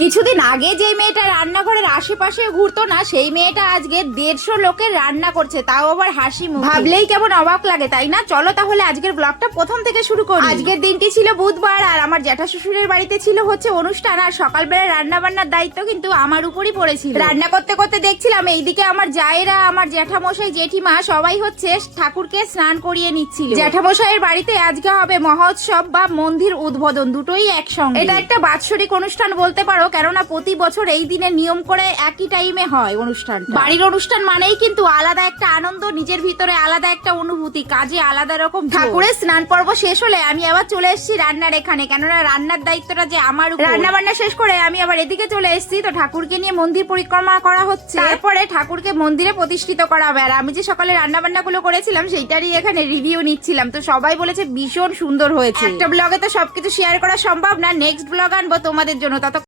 কিছুদিন আগে যে মেয়েটা রান্নাঘরের আশেপাশে ঘুরতো না, সেই মেয়েটা আজকে 150 লোকের রান্না করছে, তাও আবার হাসি মুখে। ভাবলেই কেমন অবাক লাগে, তাই না? চলো তাহলে আজকের ব্লগটা প্রথম থেকে শুরু করি। আজকের দিনটি ছিল বুধবার, আর আমার জ্যাঠা শ্বশুরের বাড়িতে ছিল হচ্ছে অনুষ্ঠান, আর সকালবেলা রান্না বান্নার দায়িত্ব কিন্তু আমার উপরই পড়েছিল। রান্না করতে করতে দেখছিলাম এইদিকে আমার জায়েরা, আমার জ্যাঠামশাই, জেঠিমা সবাই হচ্ছে ঠাকুরকে স্নান করিয়ে নিচ্ছিল। জ্যাঠামশাইয়ের বাড়িতে আজকে হবে মহোৎসব বা মন্দির উদ্বোধন, দুটোই একসঙ্গে। এটা একটা বাৎসরিক অনুষ্ঠান বলতে পারো, কেননা প্রতি বছর এই দিনে নিয়ম করে একই টাইমে হয় অনুষ্ঠান। বাড়ির অনুষ্ঠান মানেই কিন্তু আলাদা একটা আনন্দ, নিজের ভিতরে আলাদা একটা অনুভূতি, কাজে আলাদা রকম। ঠাকুরের স্নান পর্ব শেষ হলে আমি আবার চলে এসেছি রান্নার এখানে, কেননা রান্নার দায়িত্বটা যে আমার উপর। রান্না বান্না শেষ করে আমি আবার এদিকে চলে এসেছি, তো ঠাকুরকে নিয়ে মন্দির পরিক্রমা করা হচ্ছে, তারপরে ঠাকুরকে মন্দিরে প্রতিষ্ঠিত করা হবে। আর আমি যে সকালে রান্না বান্না গুলো করেছিলাম সেইটারই এখানে রিভিউ নিচ্ছিলাম, তো সবাই বলেছে ভীষণ সুন্দর হয়েছে। একটা ব্লগে তো সবকিছু শেয়ার করা সম্ভব না, নেক্সট ব্লগ আনবো তোমাদের জন্য। তত